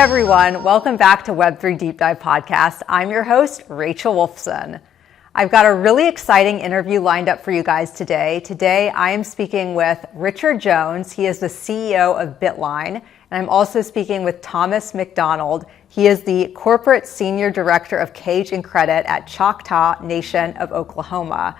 everyone, welcome back to Web3 Deep Dive Podcast. I'm your host, Rachel Wolfson. I've got a really exciting interview lined up for you guys today. Today, I am speaking with Richard Jones. He is the CEO of Bitline. And I'm also speaking with Thomas McDonald. He is the Corporate Senior Director of Cage and Credit at Choctaw Nation of Oklahoma.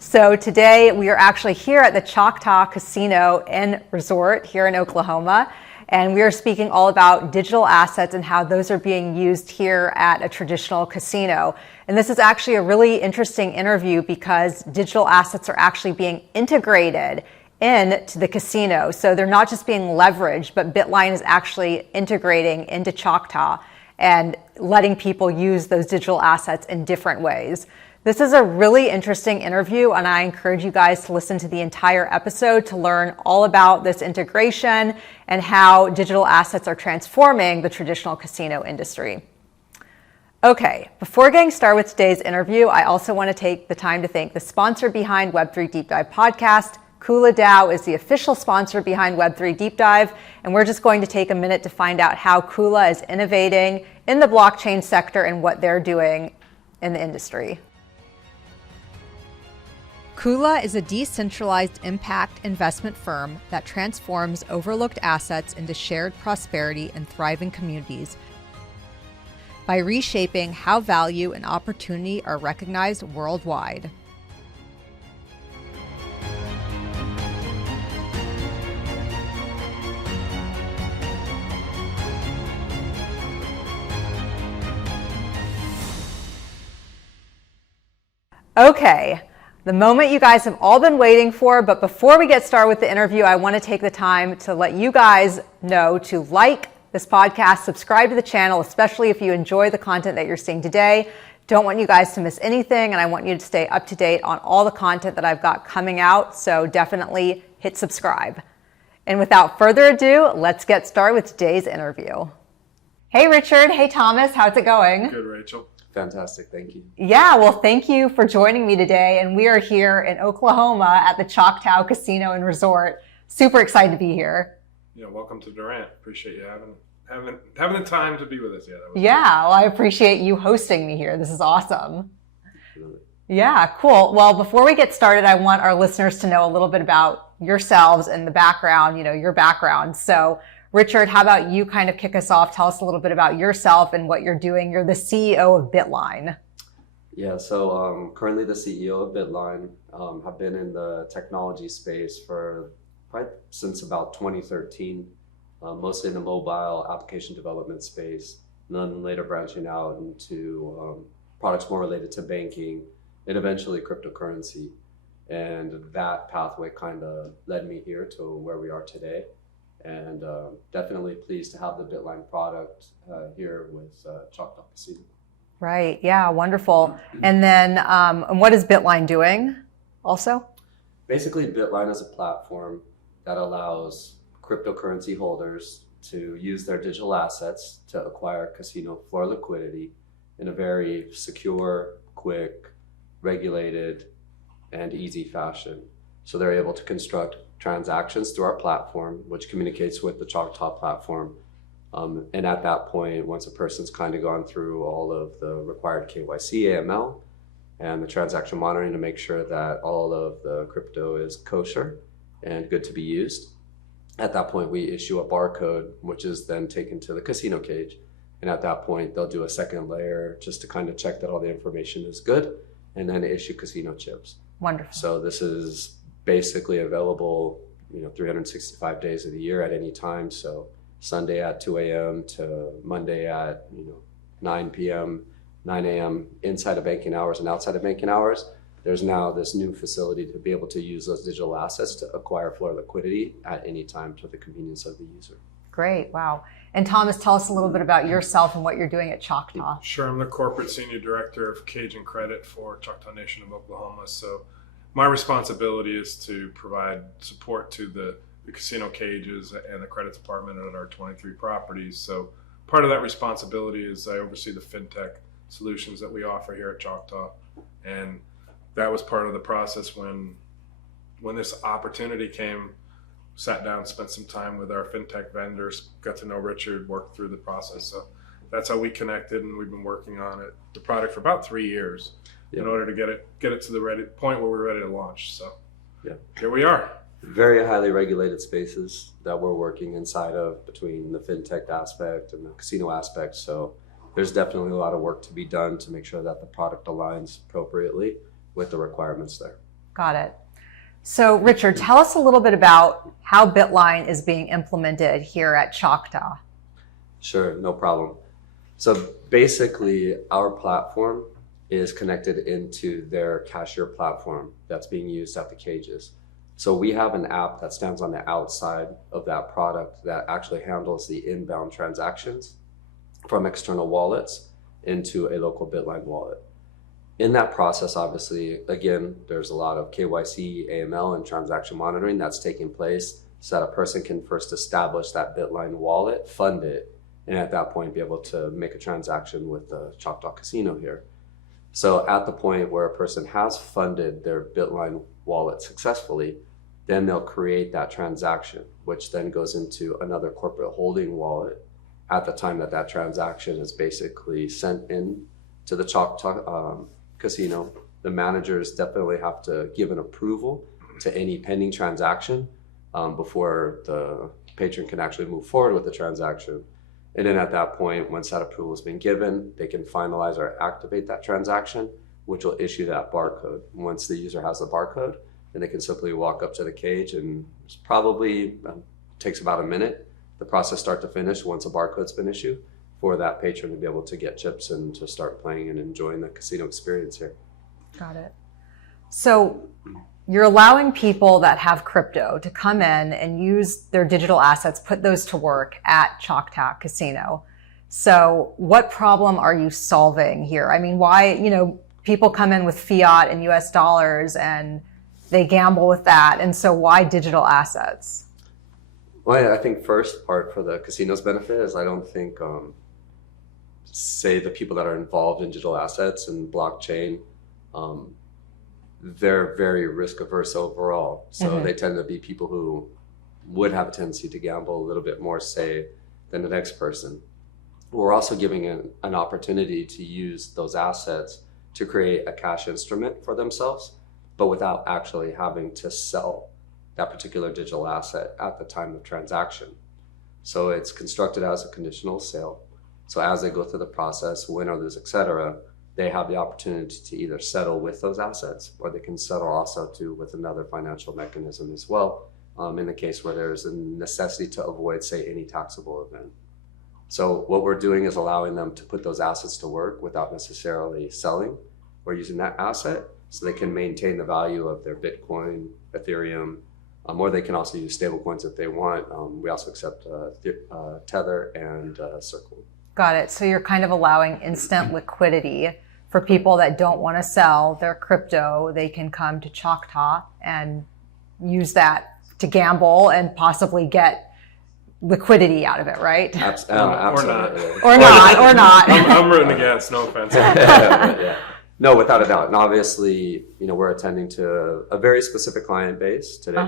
So today, we are actually here at the Choctaw Casino and Resort here in Oklahoma. And we are speaking all about digital assets and how those are being used here at a traditional casino. And this is actually a really interesting interview because digital assets are actually being integrated into the casino. So they're not just being leveraged, but Bitline is actually integrating into Choctaw and letting people use those digital assets in different ways. This is a really interesting interview, and I encourage you guys to listen to the entire episode to learn all about this integration and how digital assets are transforming the traditional casino industry. Okay, before getting started with today's interview, I also want to take the time to thank the sponsor behind Web3 Deep Dive Podcast. KulaDAO is the official sponsor behind Web3 Deep Dive, and we're just going to take a minute to find out how Kula is innovating in the blockchain sector and what they're doing in the industry. Kula is a decentralized impact investment firm that transforms overlooked assets into shared prosperity and thriving communities by reshaping how value and opportunity are recognized worldwide. Okay. The moment you guys have all been waiting for, but before we get started with the interview, I want to take the time to let you guys know to like this podcast, subscribe to the channel, especially if you enjoy the content that you're seeing today. Don't want you guys to miss anything, and I want you to stay up to date on all the content that I've got coming out, so definitely hit subscribe. And without further ado, let's get started with today's interview. Hey Richard, hey Thomas, how's it going? Good, Rachel. Fantastic, thank you. Yeah, well, thank you for joining me today. And we are here in Oklahoma at the Choctaw Casino and Resort. Super excited to be here. Yeah, welcome to Durant. Appreciate you having the time to be with us. Well, I appreciate you hosting me here. This is awesome. Yeah, cool. Well, before we get started, I want our listeners to know a little bit about yourselves and the background, your background. So Richard, how about you kind of kick us off? Tell us a little bit about yourself and what you're doing. You're the CEO of Bitline. Yeah, so currently the CEO of Bitline. Have been in the technology space for probably since about 2013, mostly in the mobile application development space, and then later branching out into products more related to banking and eventually cryptocurrency. And that pathway kind of led me here to where we are today. And definitely pleased to have the Bitline product here with Choctaw Casino. Right, yeah, wonderful. And then what is Bitline doing also? Basically, Bitline is a platform that allows cryptocurrency holders to use their digital assets to acquire casino floor liquidity in a very secure, quick, regulated, and easy fashion. So they're able to construct transactions through our platform, which communicates with the Choctaw platform. And at that point, once a person's kind of gone through all of the required KYC, AML, and the transaction monitoring to make sure that all of the crypto is kosher and good to be used, at that point, we issue a barcode, which is then taken to the casino cage. And at that point, they'll do a second layer just to kind of check that all the information is good, and then issue casino chips. Wonderful. So this is basically available, 365 days of the year at any time. So Sunday at 2 a.m. to Monday at 9 p.m., 9 a.m. inside of banking hours and outside of banking hours. There's now this new facility to be able to use those digital assets to acquire floor liquidity at any time to the convenience of the user. Great, wow. And Thomas, tell us a little bit about yourself and what you're doing at Choctaw. Sure, I'm the Corporate Senior Director of Cage and Credit for Choctaw Nation of Oklahoma. So my responsibility is to provide support to the casino cages and the credit department at our 23 properties. So part of that responsibility is I oversee the fintech solutions that we offer here at Choctaw. And that was part of the process when this opportunity came sat down, spent some time with our fintech vendors, got to know Richard, worked through the process. So that's how we connected, and we've been working on the product for about 3 years in order to get it to the point where we're ready to launch. So here we are. Very highly regulated spaces that we're working inside of, between the fintech aspect and the casino aspect. So there's definitely a lot of work to be done to make sure that the product aligns appropriately with the requirements there. Got it. So Richard, tell us a little bit about how Bitline is being implemented here at Choctaw. Sure, no problem. So basically, our platform is connected into their cashier platform that's being used at the cages. So we have an app that stands on the outside of that product that actually handles the inbound transactions from external wallets into a local Bitline wallet. In that process, obviously, again, there's a lot of KYC, AML, and transaction monitoring that's taking place so that a person can first establish that Bitline wallet, fund it, and at that point be able to make a transaction with the Choctaw Casino here. So at the point where a person has funded their Bitline wallet successfully, then they'll create that transaction, which then goes into another corporate holding wallet at the time that that transaction is basically sent in to the Choctaw Casino. The managers definitely have to give an approval to any pending transaction before the patron can actually move forward with the transaction. And then at that point, once that approval has been given, they can finalize or activate that transaction, which will issue that barcode. Once the user has the barcode, then they can simply walk up to the cage, and it's probably takes about a minute, the process start to finish, once a barcode's been issued, for that patron to be able to get chips and to start playing and enjoying the casino experience here. Got it. So you're allowing people that have crypto to come in and use their digital assets, put those to work at Choctaw Casino. So what problem are you solving here? I mean, why, people come in with fiat and US dollars and they gamble with that. And so why digital assets? Well, I think first part for the casino's benefit is I don't think, say the people that are involved in digital assets and blockchain, they're very risk averse overall. So they tend to be people who would have a tendency to gamble a little bit more, say, than the next person. We're also giving an opportunity to use those assets to create a cash instrument for themselves, but without actually having to sell that particular digital asset at the time of transaction. So it's constructed as a conditional sale. So as they go through the process, win or lose, etc., they have the opportunity to either settle with those assets, or they can settle also with another financial mechanism as well, in the case where there's a necessity to avoid, say, any taxable event. So what we're doing is allowing them to put those assets to work without necessarily selling or using that asset, so they can maintain the value of their Bitcoin, Ethereum, or they can also use stablecoins if they want. We also accept Tether and Circle. Got it. So you're kind of allowing instant liquidity for people that don't want to sell their crypto. They can come to Choctaw and use that to gamble and possibly get liquidity out of it, right? Absolutely. Or not. I'm rooting against, no offense. Yeah. No, without a doubt. And obviously, we're attending to a very specific client base today.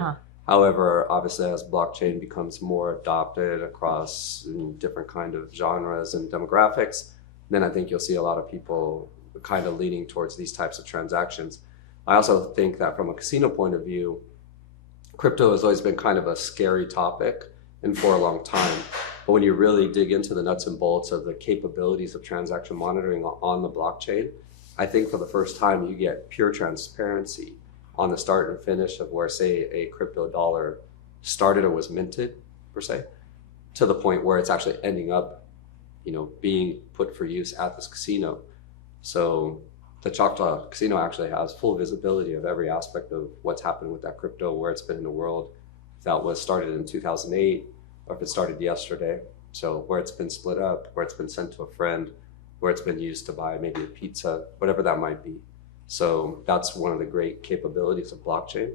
However, obviously, as blockchain becomes more adopted across different kind of genres and demographics, then I think you'll see a lot of people kind of leaning towards these types of transactions. I also think that from a casino point of view, crypto has always been kind of a scary topic and for a long time. But when you really dig into the nuts and bolts of the capabilities of transaction monitoring on the blockchain, I think for the first time you get pure transparency on the start and finish of where, say, a crypto dollar started or was minted, per se, to the point where it's actually ending up, being put for use at this casino. So the Choctaw Casino actually has full visibility of every aspect of what's happened with that crypto, where it's been in the world, if that was started in 2008, or if it started yesterday. So where it's been split up, where it's been sent to a friend, where it's been used to buy maybe a pizza, whatever that might be. So that's one of the great capabilities of blockchain.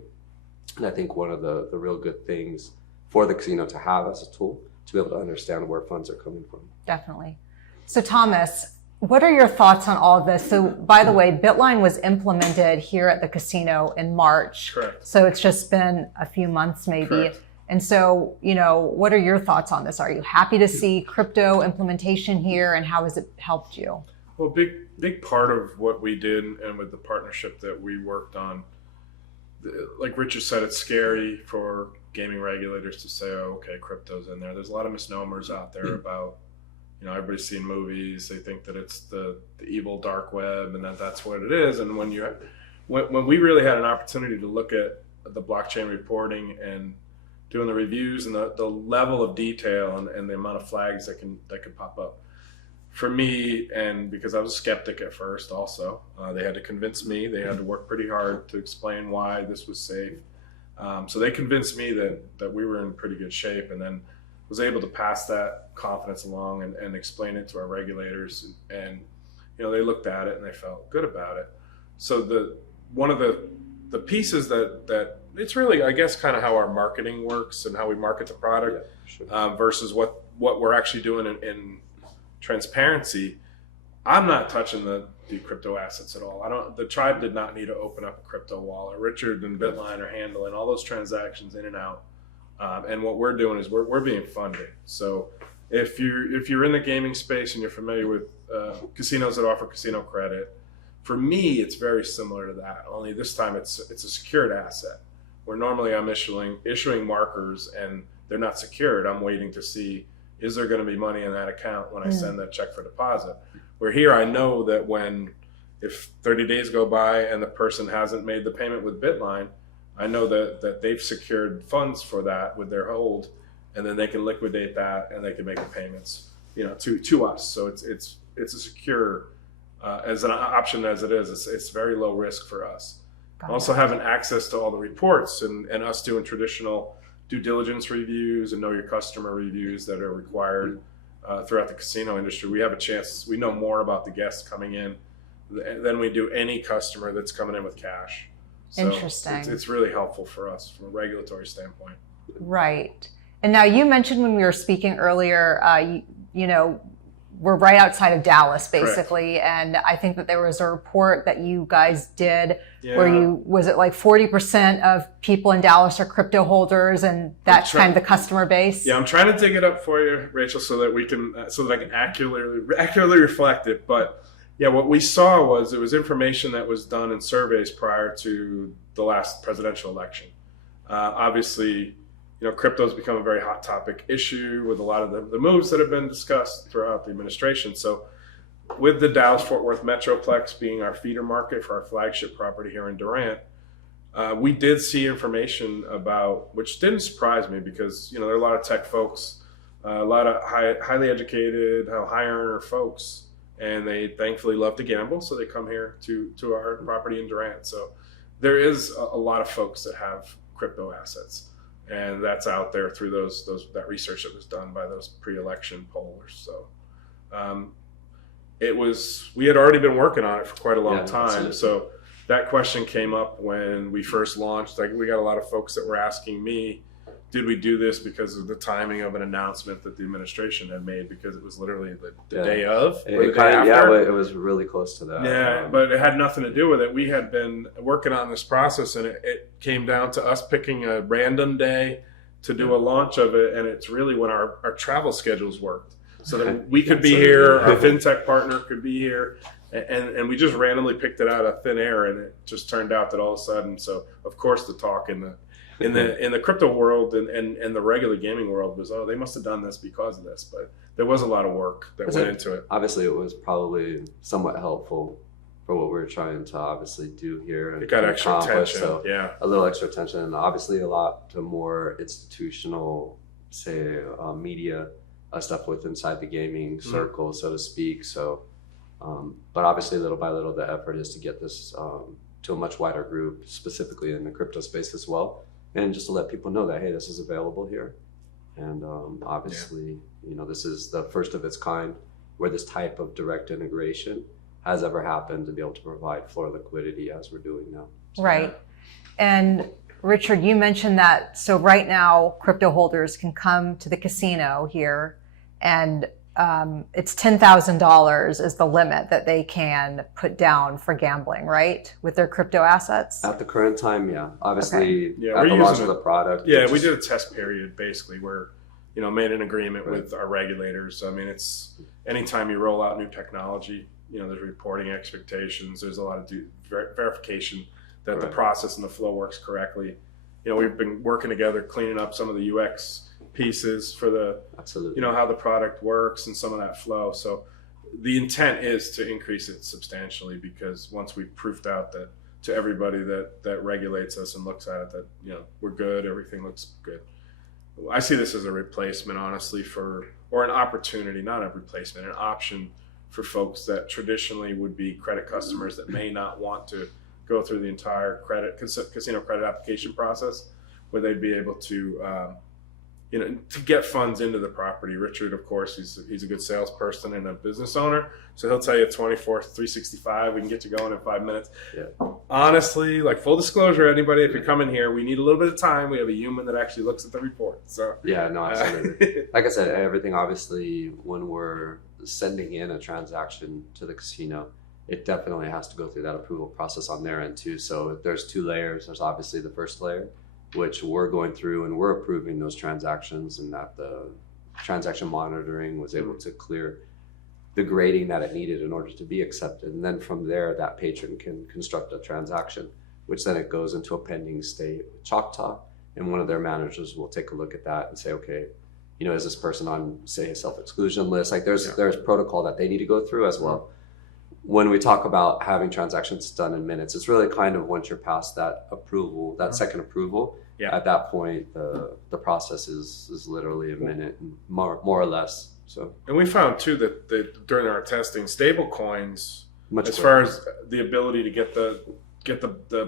And I think one of the real good things for the casino to have as a tool to be able to understand where funds are coming from. Definitely. So Thomas, what are your thoughts on all of this? So by the way, Bitline was implemented here at the casino in March. Correct. So it's just been a few months maybe. Correct. And so, what are your thoughts on this? Are you happy to see crypto implementation here, and how has it helped you? Well, big part of what we did, and with the partnership that we worked on, like Richard said, it's scary for gaming regulators to say, "Oh, okay, crypto's in there." There's a lot of misnomers out there about, everybody's seen movies. They think that it's the evil dark web, and that's what it is. And when we really had an opportunity to look at the blockchain reporting and doing the reviews and the level of detail and the amount of flags that could pop up. For me, and because I was a skeptic at first also, they had to convince me. They had to work pretty hard to explain why this was safe. So they convinced me that we were in pretty good shape, and then was able to pass that confidence along and explain it to our regulators. And they looked at it and they felt good about it. So one of the pieces that it's really, I guess, kind of how our marketing works and how we market the product, versus what we're actually doing in transparency. I'm not touching the crypto assets at all. The tribe did not need to open up a crypto wallet. Richard and Bitline are handling all those transactions in and out. And what we're doing is we're being funded. So if you're in the gaming space and you're familiar with casinos that offer casino credit, for me, it's very similar to that. Only this time it's a secured asset. Where normally I'm issuing markers and they're not secured. I'm waiting to see, is there going to be money in that account when I send that check for deposit? Where here I know that if 30 days go by and the person hasn't made the payment with Bitline, I know that they've secured funds for that with their hold, and then they can liquidate that and they can make the payments, to us. So it's a secure, as an option as it is. It's very low risk for us. Also having access to all the reports and us doing traditional due diligence reviews and know your customer reviews that are required throughout the casino industry. We have a chance. We know more about the guests coming in than we do any customer that's coming in with cash. So interesting. It's really helpful for us from a regulatory standpoint. Right. And now you mentioned when we were speaking earlier, we're right outside of Dallas, basically. Correct. And I think that there was a report that you guys did where was it like 40% of people in Dallas are crypto holders, and that's kind of the customer base? Yeah, I'm trying to dig it up for you, Rachel, so that I can accurately reflect it. But yeah, what we saw was it was information that was done in surveys prior to the last presidential election. Obviously, crypto has become a very hot topic issue with a lot of the moves that have been discussed throughout the administration. So with the Dallas-Fort Worth Metroplex being our feeder market for our flagship property here in Durant, we did see information about, which didn't surprise me because, there are a lot of tech folks, a lot of highly educated, high earner folks, and they thankfully love to gamble. So they come here to our property in Durant. So there is a lot of folks that have crypto assets. And that's out there through that research that was done by those pre-election pollers. So we had already been working on it for quite a long time. Absolutely. So that question came up when we first launched. We got a lot of folks that were asking me, did we do this because of the timing of an announcement that the administration had made? Because it was literally the day of, or the day after. Yeah, it was really close to that. Yeah, but it had nothing to do with it. We had been working on this process, and it came down to us picking a random day to do a launch of it, and it's really when our travel schedules worked. So that we could be here, our fintech partner could be here, and we just randomly picked it out of thin air, and it just turned out that all of a sudden, so of course the talk in the crypto world and the regular gaming world was, they must have done this because of this, but there was a lot of work that went into it. Obviously, it was probably somewhat helpful for what we were trying to obviously do here. And it got extra attention, so a little extra attention, and obviously a lot to more institutional, say, media stuff with inside the gaming circle, so to speak. So, but obviously, little by little, the effort is to get this to a much wider group, specifically in the crypto space as well. And just to let people know that, hey, this is available here. And obviously, this is the first of its kind where this type of direct integration has ever happened to be able to provide floor liquidity as we're doing now. So, right. And Richard, you mentioned that, so right now, crypto holders can come to the casino here and it's $10,000 is the limit that they can put down for gambling, right? With their crypto assets? At the current time, yeah. Obviously, Yeah, at we're the launch using of the product. Yeah, we did a test period basically where, made an agreement with our regulators. I mean, it's anytime you roll out new technology, there's reporting expectations. There's a lot of verification that the process and the flow works correctly. We've been working together, cleaning up some of the UX pieces for the, Absolutely. How the product works and some of that flow. So the intent is to increase it substantially, because once we've proofed out that to everybody that regulates us and looks at it, that, we're good, everything looks good. I see this as a replacement, honestly, or an opportunity, not a replacement, an option for folks that traditionally would be credit customers that may not want to go through the entire casino credit application process, where they'd be able to, to get funds into the property. Richard, of course, he's a good salesperson and a business owner, so he'll tell you 24/365. We can get you going in 5 minutes. Yeah. Honestly, like, full disclosure, anybody, if you're coming here, we need a little bit of time. We have a human that actually looks at the report. So yeah, no, absolutely. Like I said, everything, obviously, when we're sending in a transaction to the casino, it definitely has to go through that approval process on their end too. So there's 2 layers. There's obviously the first layer, which we're going through and we're approving those transactions, and that the transaction monitoring was able to clear the grading that it needed in order to be accepted. And then from there, that patron can construct a transaction, which then it goes into a pending state with Choctaw, and one of their managers will take a look at that and say, okay, is this person on, say, a self-exclusion list? Like there's protocol that they need to go through as well. When we talk about having transactions done in minutes, it's really kind of once you're past that approval, that second approval, at that point, the process is literally a minute, more or less. So, and we found too that during our testing, stablecoins, as quicker. far as the ability to get the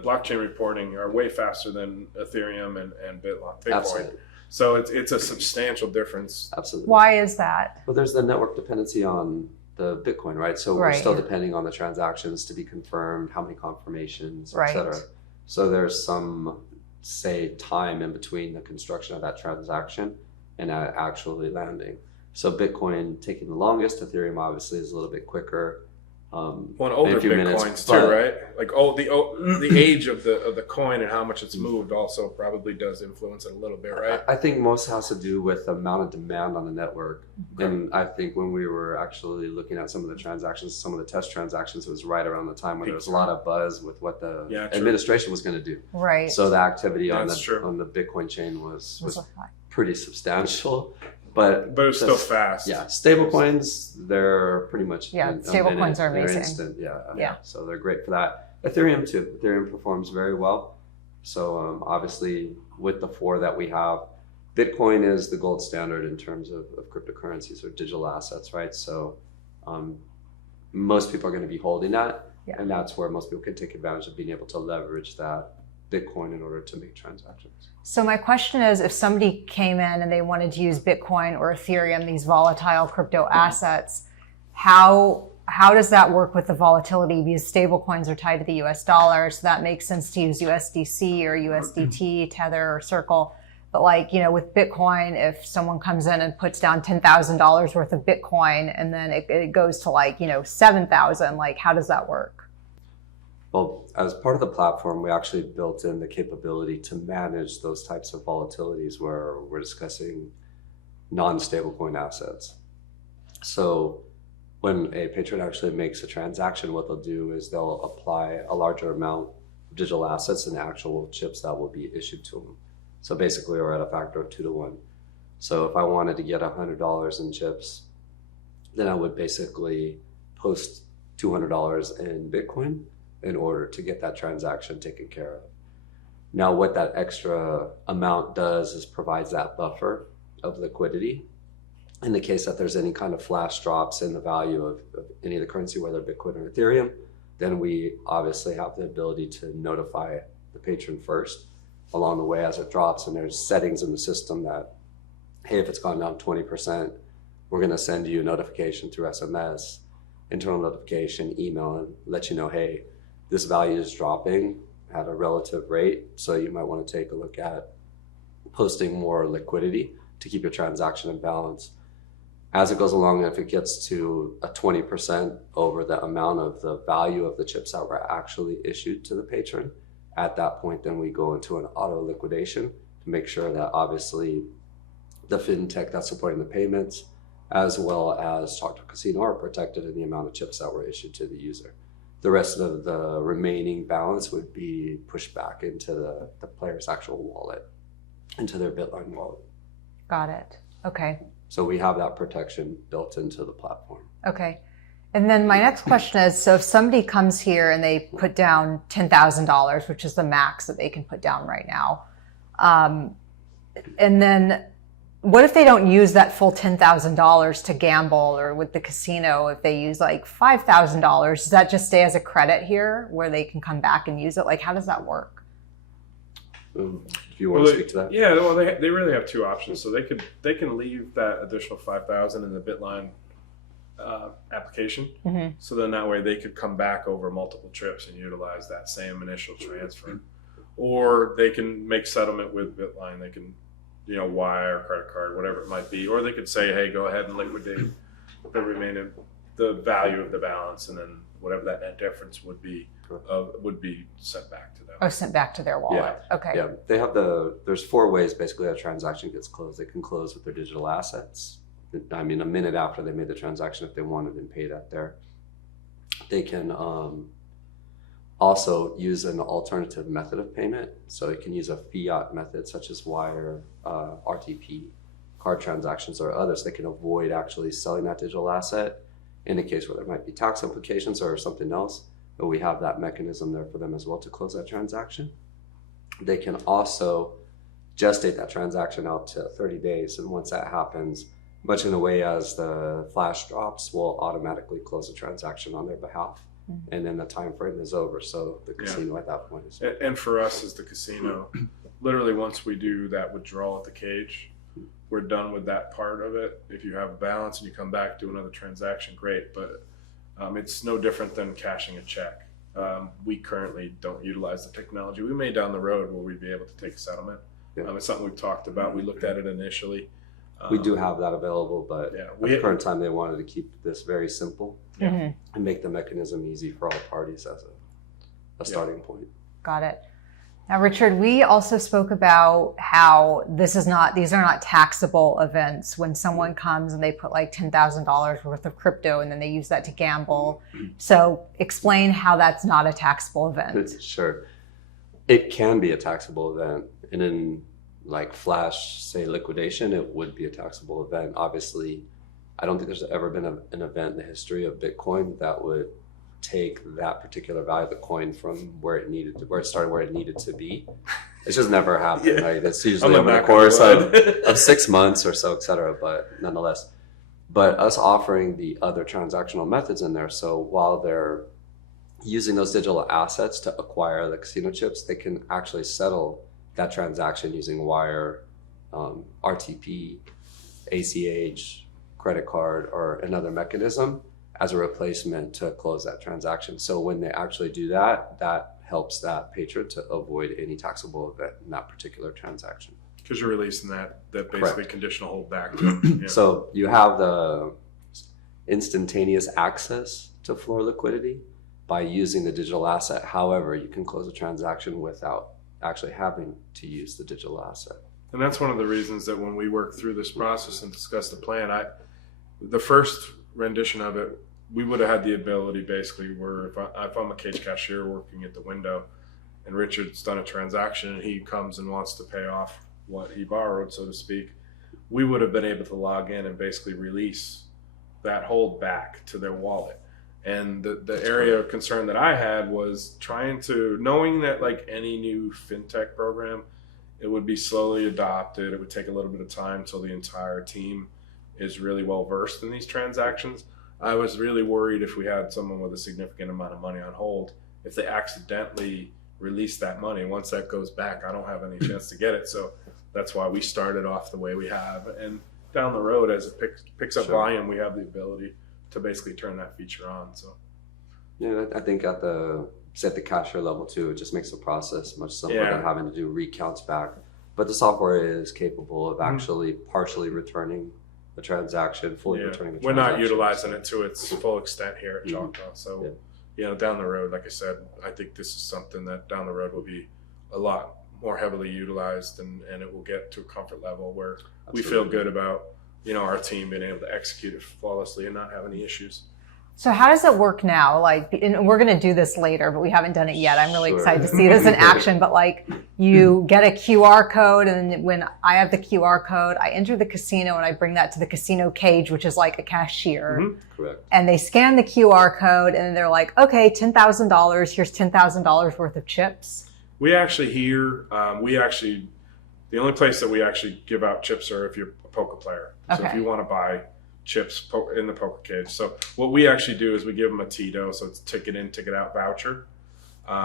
blockchain reporting, are way faster than Ethereum and Bitline. Absolutely. So it's a substantial difference. Absolutely. Why is that? Well, there's the network dependency on the Bitcoin, right? So we're still depending on the transactions to be confirmed, how many confirmations, et cetera. So there's some, say, time in between the construction of that transaction and actually landing. So Bitcoin taking the longest, Ethereum obviously is a little bit quicker. Older Bitcoins too, right? Like the age of the coin and how much it's moved also probably does influence it a little bit, right? I think most has to do with the amount of demand on the network. Okay. And I think when we were actually looking at some of the transactions, some of the test transactions, it was right around the time when there was a lot of buzz with what the administration was going to do. Right. So the activity on the Bitcoin chain was pretty substantial. But it's still fast. Yeah, stablecoins, they're pretty much stablecoins are amazing. They're instant. Yeah. So they're great for that. Ethereum too. Ethereum performs very well. So obviously, with the 4 that we have, Bitcoin is the gold standard in terms of cryptocurrencies or digital assets, right? So most people are going to be holding that, and that's where most people can take advantage of being able to leverage that Bitcoin in order to make transactions. So my question is, if somebody came in and they wanted to use Bitcoin or Ethereum, these volatile crypto assets, how does that work with the volatility? Because stablecoins are tied to the US dollar, so that makes sense to use USDC or USDT, Tether or Circle. But with Bitcoin, if someone comes in and puts down $10,000 worth of Bitcoin and then it goes to 7,000, how does that work? Well, as part of the platform, we actually built in the capability to manage those types of volatilities where we're discussing non-stablecoin assets. So when a patron actually makes a transaction, what they'll do is they'll apply a larger amount of digital assets and actual chips that will be issued to them. So basically, we're at a factor of 2 to 1. So if I wanted to get $100 in chips, then I would basically post $200 in Bitcoin in order to get that transaction taken care of. Now, what that extra amount does is provides that buffer of liquidity in the case that there's any kind of flash drops in the value of any of the currency, whether Bitcoin or Ethereum, then we obviously have the ability to notify the patron first along the way as it drops. And there's settings in the system that, hey, if it's gone down 20%, we're going to send you a notification through SMS, internal notification, email, and let you know, hey, this value is dropping at a relative rate, so you might want to take a look at posting more liquidity to keep your transaction in balance. As it goes along, if it gets to a 20% over the amount of the value of the chips that were actually issued to the patron, at that point, then we go into an auto liquidation to make sure that obviously the fintech that's supporting the payments, as well as Choctaw Casino, are protected in the amount of chips that were issued to the user. The rest of the remaining balance would be pushed back into the player's actual wallet, into their Bitline wallet. Got it. Okay. So we have that protection built into the platform. Okay. And then my next question is, so if somebody comes here and they put down $10,000, which is the max that they can put down right now, and then what if they don't use that full $10,000 to gamble, or with the casino, if they use like $5,000, does that just stay as a credit here where they can come back and use it? Like, how does that work? If you want to speak to that. Yeah, well, they really have two options. So they can leave that additional $5,000 in the Bitline application. Mm-hmm. So then that way they could come back over multiple trips and utilize that same initial transfer. Or they can make settlement with Bitline. They can, wire, credit card, whatever it might be. Or they could say, hey, go ahead and liquidate the value of the balance, and then whatever that net difference would be sent back to them. Oh, sent back to their wallet. Yeah. Okay. Yeah, they have there's 4 ways basically a transaction gets closed. They can close with their digital assets. I mean, a minute after they made the transaction, if they wanted and paid that there. They can also use an alternative method of payment. So it can use a fiat method such as wire, RTP, card transactions, or others. They can avoid actually selling that digital asset in a case where there might be tax implications or something else. But we have that mechanism there for them as well to close that transaction. They can also gestate that transaction out to 30 days. And once that happens, much in the way as the flash drops, will automatically close the transaction on their behalf. Mm-hmm. And then the time frame is over. So the casino at that point is. And for us as the casino, literally once we do that withdrawal at the cage, we're done with that part of it. If you have a balance and you come back, do another transaction, great. But it's no different than cashing a check. We currently don't utilize the technology. We may down the road where we'd be able to take a settlement. Yeah. It's something we've talked about. We looked at it initially. We do have that available, but at the current time they wanted to keep this very simple and make the mechanism easy for all parties as a starting point. Got it. Now, Richard, we also spoke about how these are not taxable events. When someone comes and they put like $10,000 worth of crypto and then they use that to gamble. So explain how that's not a taxable event. Sure. It can be a taxable event. And in like flash, say, liquidation, it would be a taxable event. Obviously, I don't think there's ever been an event in the history of Bitcoin that would take that particular value of the coin from where it started where it needed to be. It's just never happened, right? It's usually over the course of 6 months or so, et cetera, but nonetheless. But us offering the other transactional methods in there, so while they're using those digital assets to acquire the casino chips, they can actually settle that transaction using wire, RTP, ACH, credit card, or another mechanism as a replacement to close that transaction. So when they actually do that, that helps that patron to avoid any taxable event in that particular transaction. Because you're releasing that basically conditional holdback to them. Yeah. So you have the instantaneous access to floor liquidity by using the digital asset. However, you can close a transaction without actually having to use the digital asset. And that's one of the reasons that when we work through this process and discuss the plan, the first rendition of it, we would have had the ability basically where if I'm a cage cashier working at the window and Richard's done a transaction and he comes and wants to pay off what he borrowed, so to speak, we would have been able to log in and basically release that hold back to their wallet. And the area of concern that I had was knowing that like any new fintech program, it would be slowly adopted. It would take a little bit of time till the entire team is really well versed in these transactions. I was really worried if we had someone with a significant amount of money on hold, if they accidentally release that money, once that goes back, I don't have any chance to get it. So that's why we started off the way we have. And down the road, as it picks up volume, we have the ability to basically turn that feature on. So yeah, I think at the cashier level too, it just makes the process much simpler than having to do recounts back. But the software is capable of actually partially returning the transaction, fully returning the transaction. We're not utilizing it to its full extent here at Choctaw. So, down the road, like I said, I think this is something that down the road will be a lot more heavily utilized, and it will get to a comfort level where we feel good about, our team being able to execute it flawlessly and not have any issues. So how does it work now? Like, and we're going to do this later, but we haven't done it yet. I'm really excited to see this in action. But like, you get a QR code, and when I have the QR code, I enter the casino and I bring that to the casino cage, which is like a cashier. Mm-hmm. Correct. And they scan the QR code, and they're like, okay, $10,000. Here's $10,000 worth of chips. We actually the only place that we actually give out chips are if you're a poker player. So if you want to buy chips in the poker cage. So what we actually do is we give them a TITO, so it's ticket in, ticket out voucher,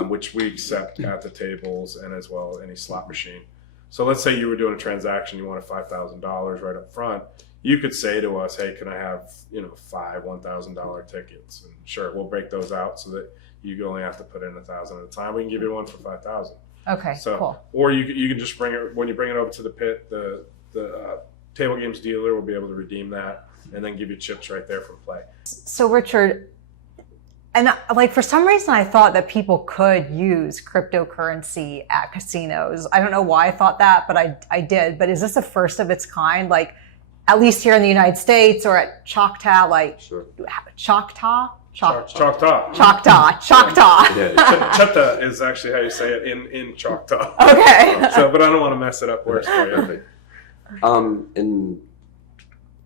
which we accept at the tables and as well as any slot machine. So let's say you were doing a transaction, you wanted $5,000 right up front. You could say to us, hey, can I have, 5 $1,000 tickets? And sure, we'll break those out so that you only have to put in 1,000 at a time. We can give you one for 5,000. Okay, so, cool. Or you can just bring it, when you bring it over to the pit, the table games dealer will be able to redeem that and then give you chips right there from play. So Richard, and like for some reason I thought that people could use cryptocurrency at casinos. I don't know why I thought that, but I did. But is this a first of its kind? Like at least here in the United States or at Choctaw, like Choctaw? Choctaw. Choctaw is actually how you say it in Choctaw. Okay. But I don't want to mess it up worse for you. And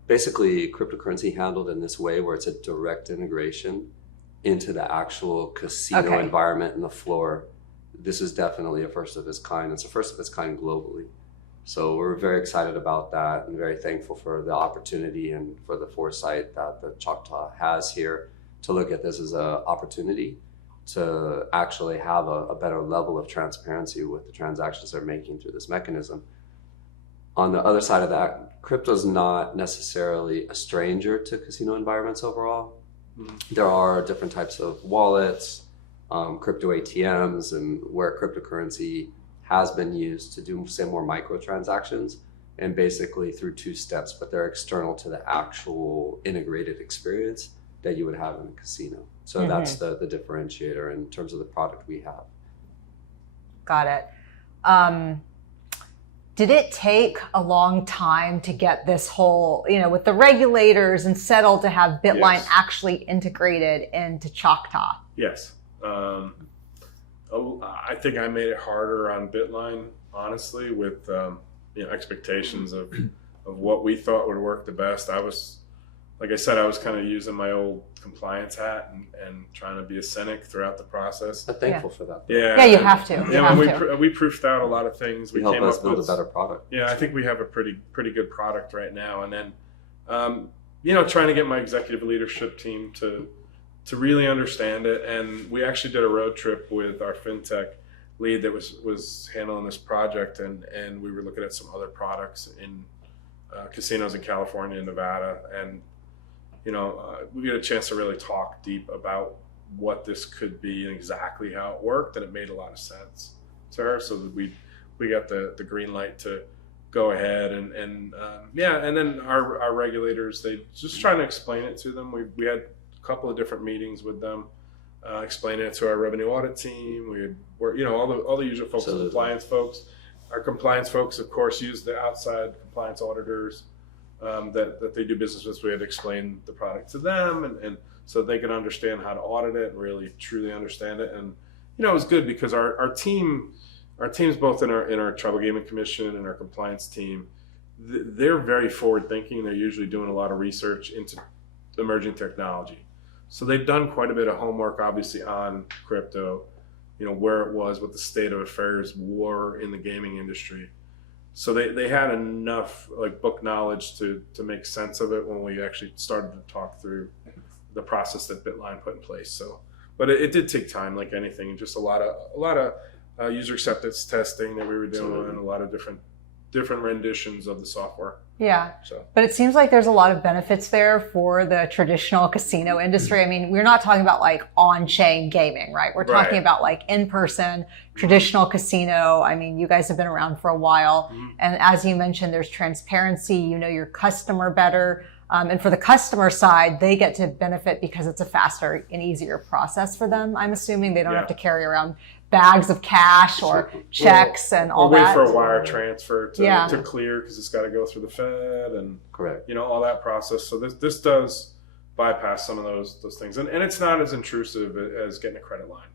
basically, cryptocurrency handled in this way, where it's a direct integration into the actual casino environment and the floor. This is definitely a first of its kind. It's a first of its kind globally. So we're very excited about that and very thankful for the opportunity and for the foresight that the Choctaw has here to look at this as an opportunity to actually have a better level of transparency with the transactions they're making through this mechanism. On the other side of that, crypto is not necessarily a stranger to casino environments overall. Mm-hmm. There are different types of wallets, crypto ATMs, and where cryptocurrency has been used to do, say, more microtransactions, and basically through 2 steps, but they're external to the actual integrated experience that you would have in a casino. So that's the differentiator in terms of the product we have. Got it. Did it take a long time to get this whole, with the regulators and settled to have Bitline actually integrated into Choctaw? Yes. I think I made it harder on Bitline, honestly, with expectations of what we thought would work the best. Like I said, I was kind of using my old compliance hat and trying to be a cynic throughout the process. I'm thankful for that. Yeah, you have to. We proofed out a lot of things. We help us build a better product. Yeah, I think we have a pretty good product right now. And then, trying to get my executive leadership team to really understand it. And we actually did a road trip with our fintech lead that was handling this project, and we were looking at some other products in casinos in California and Nevada, and we get a chance to really talk deep about what this could be and exactly how it worked, and it made a lot of sense to her. So that we got the green light to go ahead and then our regulators, they just trying to explain it to them. We had a couple of different meetings with them, explaining it to our revenue audit team. All the usual folks, the compliance folks. Our compliance folks, of course, use the outside compliance auditors that they do business with. We had to explain the product to them, and so they can understand how to audit it and really truly understand it. And it was good because our teams, both in our tribal gaming commission and our compliance team, they're very forward thinking. They're usually doing a lot of research into emerging technology. So they've done quite a bit of homework, obviously, on crypto, where it was, what the state of affairs were in the gaming industry. So they had enough book knowledge to make sense of it when we actually started to talk through the process that Bitline put in place. So, but it did take time, like anything, just a lot of user acceptance testing that we were doing, and a lot of different different renditions of the software. Yeah. So, but it seems like there's a lot of benefits there for the traditional casino industry. I mean, we're not talking about like on-chain gaming, right? We're talking about like in-person traditional casino. I mean, you guys have been around for a while. And as you mentioned, there's transparency, you know your customer better. And for the customer side, they get to benefit because it's a faster and easier process for them. I'm assuming they don't have to carry around bags of cash or checks and all that. Or wait for a wire transfer to clear because it's got to go through the Fed and you know, all that process. So this does bypass some of those things, and it's not as intrusive as getting a credit line,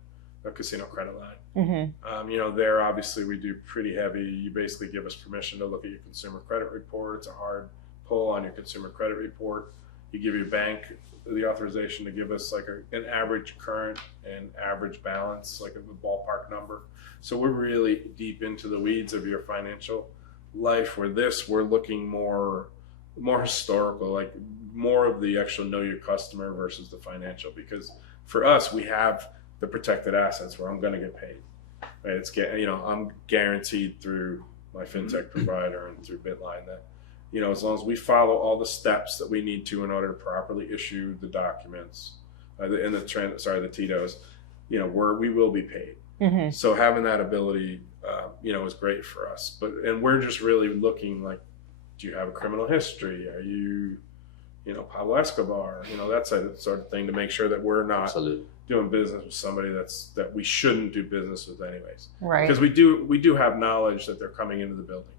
a casino credit line. You know, there obviously we do pretty heavy. You basically give us permission to look at your consumer credit report. It's a hard pull on your consumer credit report. You give your bank the authorization to give us like an average current and average balance, like a ballpark number. So we're really deep into the weeds of your financial life. Where we're looking more historical, like more of the actual know your customer versus the financial. Because for us, we have the protected assets where I'm going to get paid. Right? It's I'm guaranteed through my fintech provider and through Bitline that, you know, as long as we follow all the steps that we need to in order to properly issue the documents and the TITOs, you know, we will be paid. So having that ability, you know, is great for us. And we're just really looking like, do you have a criminal history? Are you, you know, Pablo Escobar? You know, that's a sort of thing to make sure that we're not doing business with somebody that we shouldn't do business with anyways. Right. Because we do have knowledge that they're coming into the building.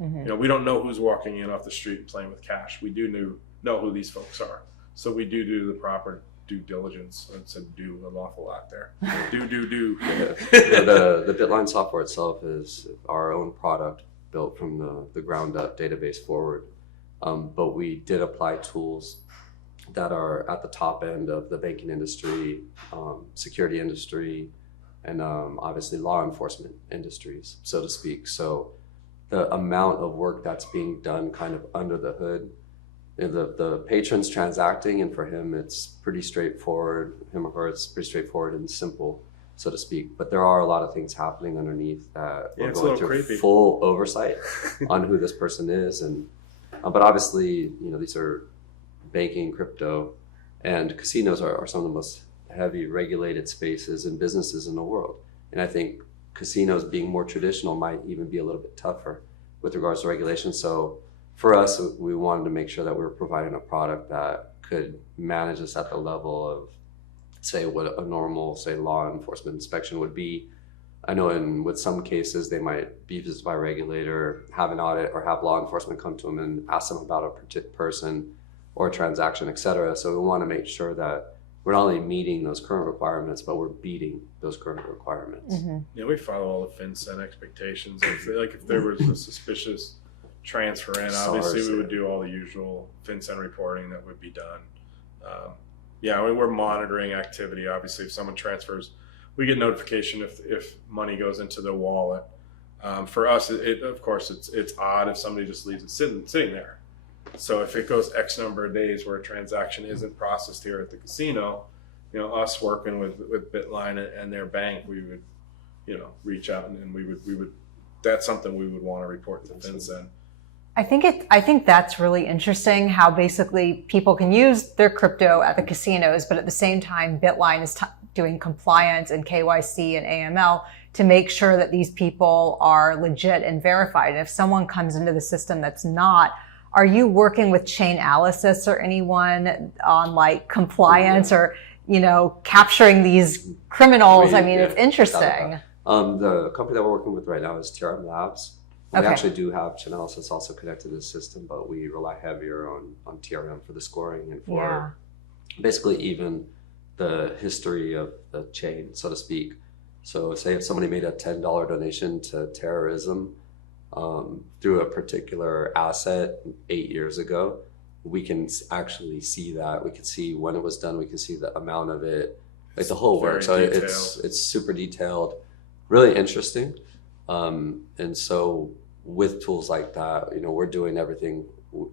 You know, we don't know who's walking in off the street and playing with cash. We do know who these folks are. So we do the proper due diligence. It's a do an awful lot there. Do. The Bitline software itself is our own product built from the ground up, database forward. But we did apply tools that are at the top end of the banking industry, security industry, and obviously law enforcement industries, so to speak. So the amount of work that's being done kind of under the hood, the patron's transacting, and for him it's pretty straightforward, him or her, it's pretty straightforward and simple, so to speak. But there are a lot of things happening underneath that we're going through full oversight on who this person is. And but obviously, you know, these are banking, crypto, and casinos are some of the most heavy regulated spaces and businesses in the world. And I think casinos being more traditional might even be a little bit tougher with regards to regulation. So for us, we wanted to make sure that we were providing a product that could manage us at the level of, say, what a normal, say, law enforcement inspection would be. I know with some cases, they might be visited by a regulator, have an audit, or have law enforcement come to them and ask them about a particular person or a transaction, et cetera. So we want to make sure that we're not only meeting those current requirements, but we're beating those current requirements. Yeah, we follow all the FinCEN expectations. If there was a suspicious transfer in, obviously we would do all the usual FinCEN reporting that would be done. We're monitoring activity. Obviously, if someone transfers, we get notification if money goes into their wallet. For us, of course, it's odd if somebody just leaves it sitting there. So if it goes X number of days where a transaction isn't processed here at the casino, you know, us working with Bitline and their bank, we would, you know, reach out and we would that's something we would want to report to FinCEN. I think that's really interesting how basically people can use their crypto at the casinos, but at the same time, Bitline is doing compliance and KYC and AML to make sure that these people are legit and verified. And if someone comes into the system that's not, are you working with Chainalysis or anyone on like compliance or, you know, capturing these criminals? It's interesting. The company that we're working with right now is TRM Labs. We actually do have Chainalysis also connected to the system, but we rely heavier on TRM for the scoring and for basically even the history of the chain, so to speak. So say if somebody made a $10 donation to terrorism, through a particular asset 8 years ago, we can actually see that. We can see when it was done. We can see the amount of it, like the whole work. So it's super detailed, really interesting. And so with tools like that, you know, we're doing everything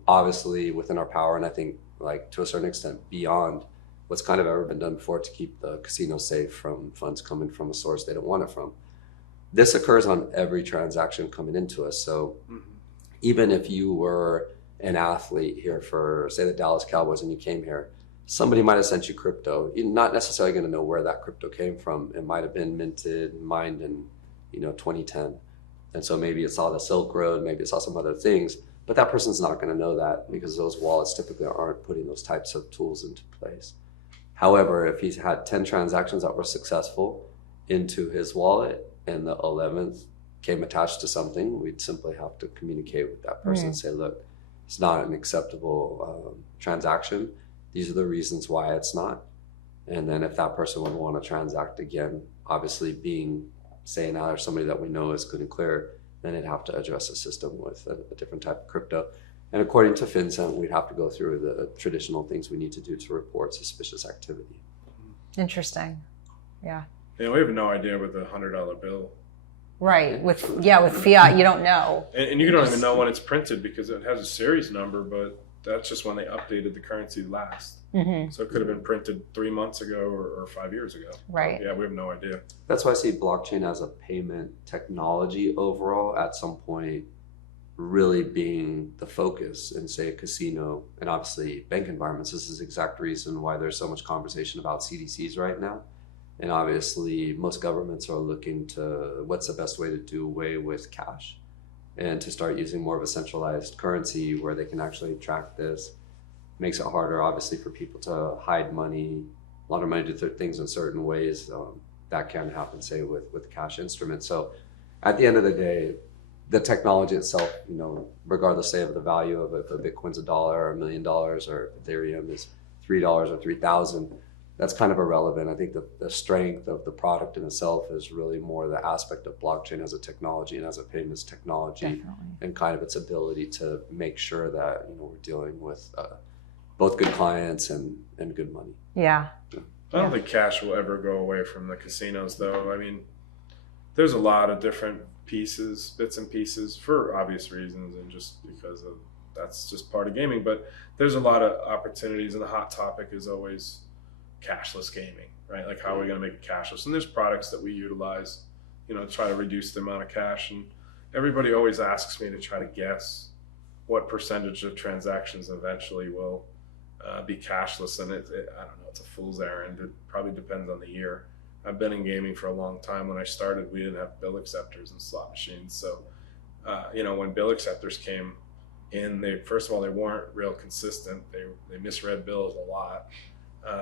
obviously within our power, and I think like to a certain extent beyond what's kind of ever been done before to keep the casino safe from funds coming from a source they don't want it from. This occurs on every transaction coming into us. So even if you were an athlete here for, say, the Dallas Cowboys and you came here, somebody might have sent you crypto. You're not necessarily going to know where that crypto came from. It might have been mined in 2010. And so maybe it saw the Silk Road, maybe it saw some other things, but that person's not going to know that because those wallets typically aren't putting those types of tools into place. However, if he's had 10 transactions that were successful into his wallet and the 11th came attached to something, we'd simply have to communicate with that person and say, look, it's not an acceptable transaction. These are the reasons why it's not. And then if that person would want to transact again, obviously being, say, now there's somebody that we know is good and clear, then it'd have to address a system with a different type of crypto. And according to FinCEN, we'd have to go through the traditional things we need to do to report suspicious activity. Interesting. Yeah. Yeah, we have no idea with the $100 bill. Right. With fiat, you don't know. And you don't even know when it's printed because it has a series number, but that's just when they updated the currency last. So it could have been printed 3 months ago or 5 years ago. Right. So, yeah, we have no idea. That's why I see blockchain as a payment technology overall at some point really being the focus in, say, a casino and obviously bank environments. This is the exact reason why there's so much conversation about CDCs right now. And obviously most governments are looking to what's the best way to do away with cash and to start using more of a centralized currency where they can actually track this. Makes it harder, obviously, for people to hide money, launder money, do things in certain ways. That can happen, say, with cash instruments. So at the end of the day, the technology itself, regardless, say, of the value of it, if a Bitcoin's $1 or $1 million or Ethereum is $3 or 3,000, that's kind of irrelevant. I think the strength of the product in itself is really more the aspect of blockchain as a technology and as a payments technology. Definitely. And kind of its ability to make sure that we're dealing with both good clients and good money. Yeah. I don't think cash will ever go away from the casinos, though. I mean, there's a lot of different bits and pieces for obvious reasons and just because of that's just part of gaming. But there's a lot of opportunities, and the hot topic is always cashless gaming, right? Like, how are we going to make it cashless? And there's products that we utilize, to try to reduce the amount of cash. And everybody always asks me to try to guess what percentage of transactions eventually will be cashless. And I don't know, it's a fool's errand. It probably depends on the year. I've been in gaming for a long time. When I started, we didn't have bill acceptors and slot machines. So, when bill acceptors came in, first of all, they weren't real consistent. They misread bills a lot.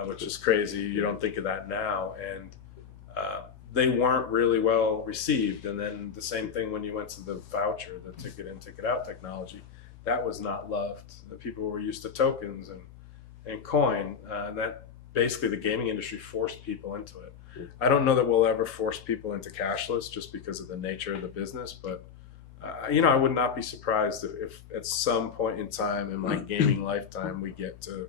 Which is crazy. You don't think of that now. And they weren't really well received. And then the same thing when you went to the voucher, the ticket in, ticket out technology, that was not loved. The people were used to tokens and coin. And that basically the gaming industry forced people into it. I don't know that we'll ever force people into cashless just because of the nature of the business. But, I would not be surprised if at some point in time in my gaming lifetime, we get to,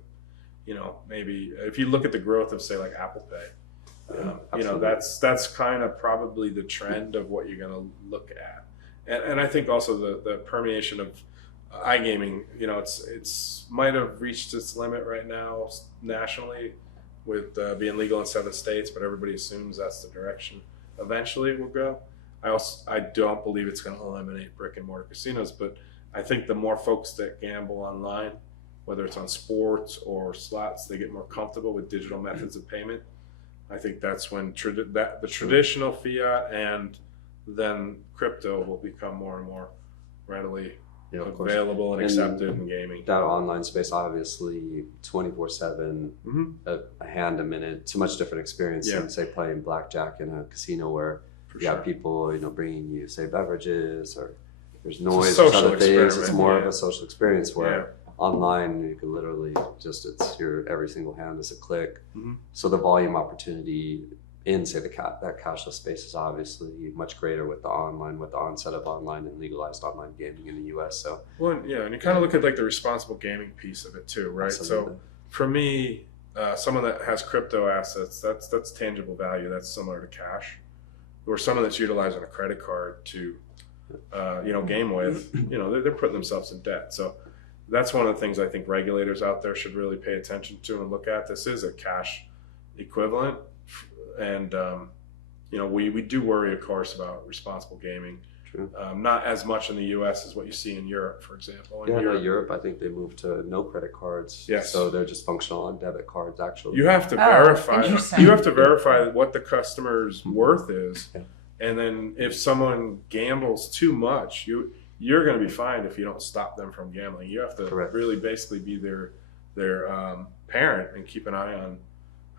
maybe if you look at the growth of, say, like Apple Pay, that's kind of probably the trend of what you're going to look at. And I think also the permeation of iGaming, it's might have reached its limit right now nationally with being legal in 7 states, but everybody assumes that's the direction eventually it will go. I don't believe it's going to eliminate brick and mortar casinos, but I think the more folks that gamble online, whether it's on sports or slots, they get more comfortable with digital methods of payment. I think that's when the traditional fiat and then crypto will become more and more readily available and accepted in gaming. That online space, obviously, 24/7, a hand a minute. It's a much different experience than, say, playing blackjack in a casino where have people, bringing you, say, beverages or there's noise or other things. It's more of a social experience where online you can literally it's your every single hand is a click. So the volume opportunity in, say, that cashless space is obviously much greater with the onset of online and legalized online gaming in the U.S. So and you kind of look at like the responsible gaming piece of it too, right? Absolutely. So for me, someone that has crypto assets, that's tangible value. That's similar to cash, or someone that's utilizing a credit card to game with, they're putting themselves in debt. So that's one of the things I think regulators out there should really pay attention to and look at. This is a cash equivalent. And, we do worry, of course, about responsible gaming. True. Not as much in the U.S. as what you see in Europe, for example. In Europe, I think they moved to no credit cards. Yes. So they're just functional on debit cards, actually. You have to verify. Interesting. You have to verify what the customer's worth is, and then if someone gambles too much, you're going to be fined if you don't stop them from gambling. You have to really basically be their parent and keep an eye on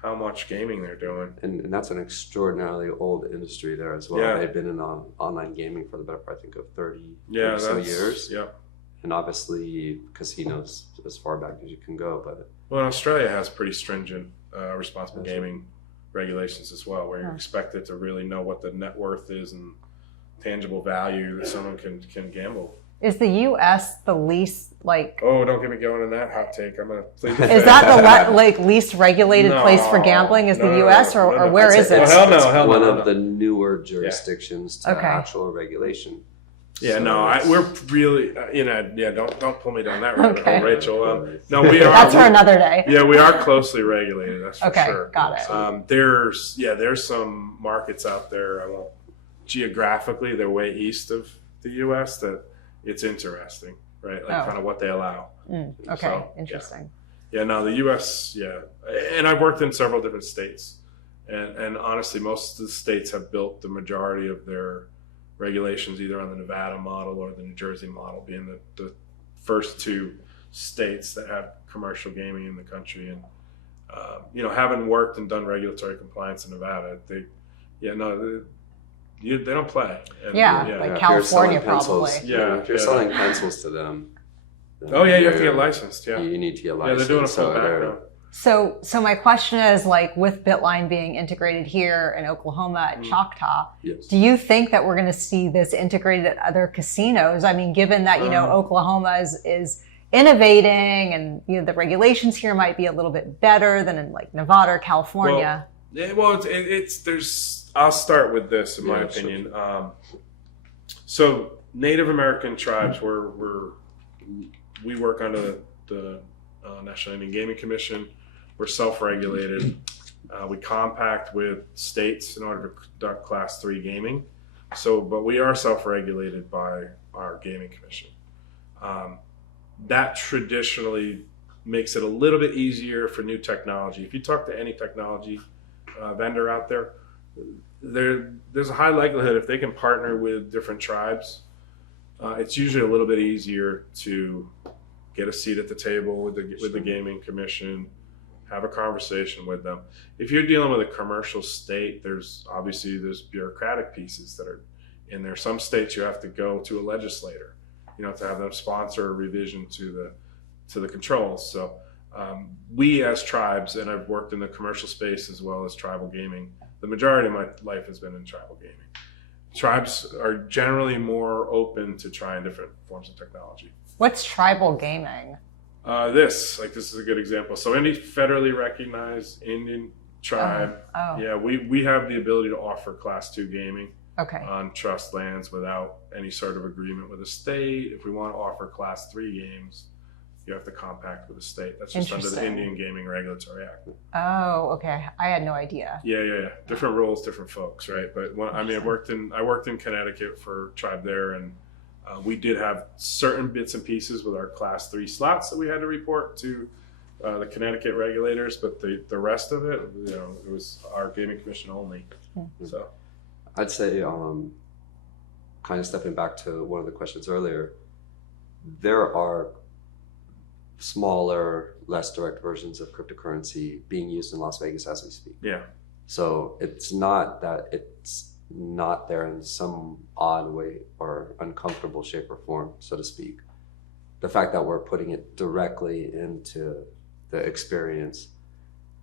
how much gaming they're doing. And that's an extraordinarily old industry there as well. Yeah. They've been in online gaming for the better part, I think, of 30 or so years. Yeah. And obviously casinos as far back as you can go. But well, Australia has pretty stringent responsible gaming regulations as well, where you're expected to really know what the net worth is and tangible value that someone can gamble. Is the U.S. the least Oh, don't get me going on that hot take. I'm gonna plead. Is that the least regulated place for gambling? Is the U.S. or where is it? Well, hell no. One of the newer jurisdictions to actual regulation. Yeah, so no, we're really, don't pull me down that rabbit hole, Rachel. No, we are. That's for another day. Yeah, we are closely regulated. That's for sure. Got it. There's some markets out there. Geographically, they're way east of the U.S. that it's interesting, right? Like kind of what they allow. Okay, so, interesting. Yeah, no, the U.S. And I've worked in several different states, and honestly, most of the states have built the majority of their regulations either on the Nevada model or the New Jersey model, being the first two states that have commercial gaming in the country. And having worked and done regulatory compliance in Nevada, they don't play. And, like California probably. If you're selling pencils to them. You have to get licensed. Yeah, you need to get licensed. Yeah, they're doing a full background. So my question is, with Bitline being integrated here in Oklahoma at Choctaw, do you think that we're going to see this integrated at other casinos? I mean, given that, Oklahoma is innovating and, the regulations here might be a little bit better than in Nevada or California. I'll start with this, in my opinion. Sure. So Native American tribes, we work under the National Indian Gaming Commission. We're self-regulated. We compact with states in order to conduct Class 3 gaming. But we are self-regulated by our gaming commission. That traditionally makes it a little bit easier for new technology. If you talk to any technology vendor out there, there's a high likelihood if they can partner with different tribes, it's usually a little bit easier to get a seat at the table with the gaming commission, have a conversation with them. If you're dealing with a commercial state, there's bureaucratic pieces that are in there. Some states you have to go to a legislator, to have them sponsor a revision to the controls. So we as tribes, and I've worked in the commercial space as well as tribal gaming, the majority of my life has been in tribal gaming. Tribes are generally more open to trying different forms of technology. What's tribal gaming? This is a good example. So any federally recognized Indian tribe, we have the ability to offer Class 2 gaming on trust lands without any sort of agreement with a state. If we want to offer Class 3 games, you have to compact with the state. That's just under the Indian Gaming Regulatory Act. Oh, okay. I had no idea. Yeah. Different rules, different folks, right? But I worked in Connecticut for tribe there, and we did have certain bits and pieces with our Class 3 slots that we had to report to the Connecticut regulators, but the rest of it, it was our gaming commission only. Mm-hmm. So, I'd say, kind of stepping back to one of the questions earlier, there are smaller, less direct versions of cryptocurrency being used in Las Vegas as we speak. Yeah. So it's not that it's not there in some odd way or uncomfortable shape or form, so to speak. The fact that we're putting it directly into the experience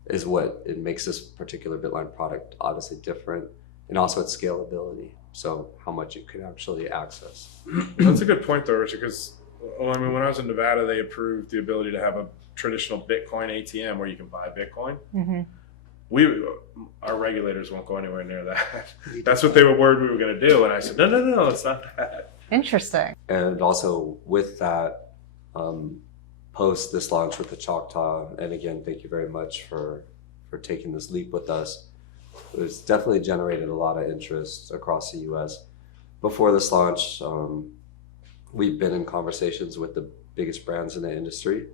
is what it makes this particular Bitline product obviously different, and also its scalability. So how much it could actually access. That's a good point though, Richard, because when I was in Nevada, they approved the ability to have a traditional Bitcoin ATM where you can buy Bitcoin. Mm-hmm. Our regulators won't go anywhere near that. That's what they were worried we were going to do. And I said, no, it's not that. Interesting. And also with that, post this launch with the Choctaw, and again, thank you very much for taking this leap with us. It's definitely generated a lot of interest across the U.S. before this launch, we've been in conversations with the biggest brands in the industry,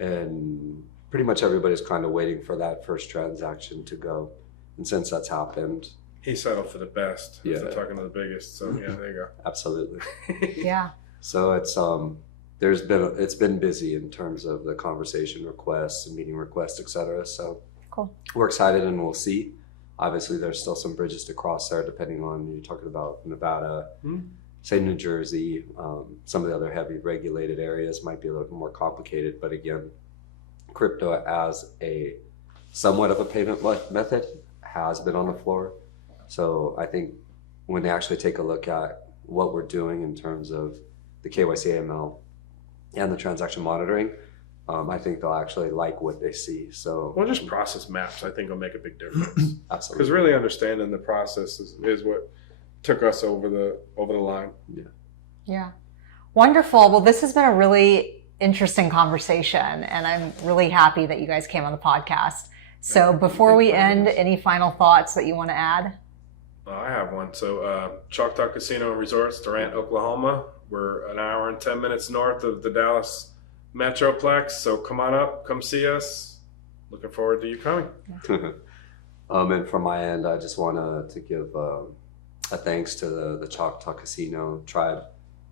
and pretty much everybody's kind of waiting for that first transaction to go. And since that's happened, He settled for the best. Yeah. After talking to the biggest. So yeah, there you go. absolutely. Yeah. So it's been busy in terms of the conversation requests and meeting requests, etc. So Cool. we're excited, and we'll see. Obviously, there's still some bridges to cross there, depending on, you're talking about Nevada, say New Jersey, some of the other heavy regulated areas might be a little more complicated. But again, crypto as a somewhat of a payment method has been on the floor. So I think when they actually take a look at what we're doing in terms of the KYC AML and the transaction monitoring, I think they'll actually like what they see. So Well, just process maps, I think, will make a big difference. absolutely. Because really understanding the process is what took us over the line. Yeah. Wonderful. Well, this has been a really interesting conversation, and I'm really happy that you guys came on the podcast. So before we end, any final thoughts that you want to add? I have one. So Choctaw Casino and Resorts, Durant, Oklahoma. We're an hour and 10 minutes north of the Dallas Metroplex. So come on up, come see us. Looking forward to you coming. And from my end, I just want to give a thanks to the Choctaw Casino tribe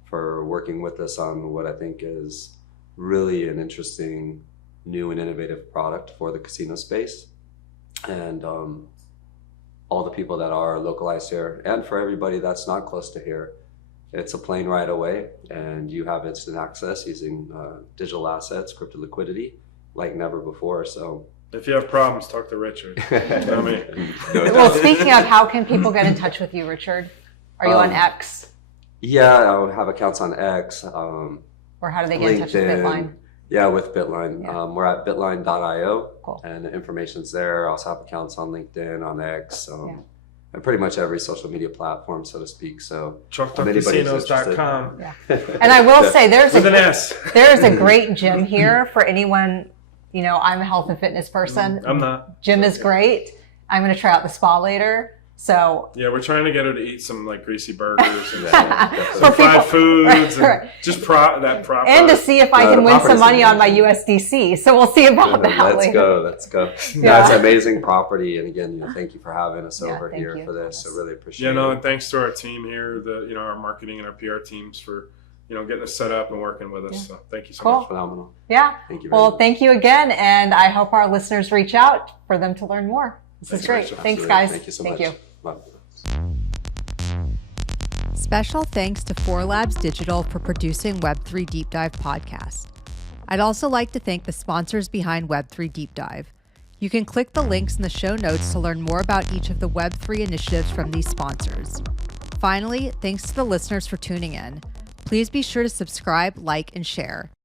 for working with us on what I think is really an interesting, new and innovative product for the casino space. And all the people that are localized here, and for everybody that's not close to here, it's a plane ride away, and you have instant access using digital assets, crypto liquidity, like never before. So If you have problems, talk to Richard. Tell me. Well, speaking of, how can people get in touch with you, Richard? Are you on X? Yeah, I have accounts on X. Or how do they get in touch with LinkedIn. Bitline? Yeah, with Bitline. Yeah. We're at bitline.io, Cool. and the information's there. I also have accounts on LinkedIn, on X, Yeah. and pretty much every social media platform, so to speak. So ChoctawCasinos.com. Yeah. And I will say, With an S. there's a great gym here for anyone. You know, I'm a health and fitness person. I'm not. Gym is great. I'm going to try out the spa later. So Yeah, we're trying to get her to eat some like greasy burgers and For some fried people- foods Right. and just that proper. and to see if I No, can the win some property's money on my amazing. USDC. So we'll see about that later. Let's go. Yeah. Yeah, it's an amazing property, and again, thank you for having us Yeah, over thank here you. for this. I really appreciate Yeah, no, it. and thanks to our team here, our marketing and our PR teams for getting us set up and working with us. Yeah. So thank you so Cool. much. Phenomenal. Yeah. Thank you very Well, much. thank you again. And I hope our listeners reach out for them to learn more. This is Thanks, great. Rachel. Thanks, Absolutely. guys. Thank you so Thank much. you. Bye. Special thanks to 4Labs Digital for producing Web3 Deep Dive podcast. I'd also like to thank the sponsors behind Web3 Deep Dive. You can click the links in the show notes to learn more about each of the Web3 initiatives from these sponsors. Finally, thanks to the listeners for tuning in. Please be sure to subscribe, like, and share.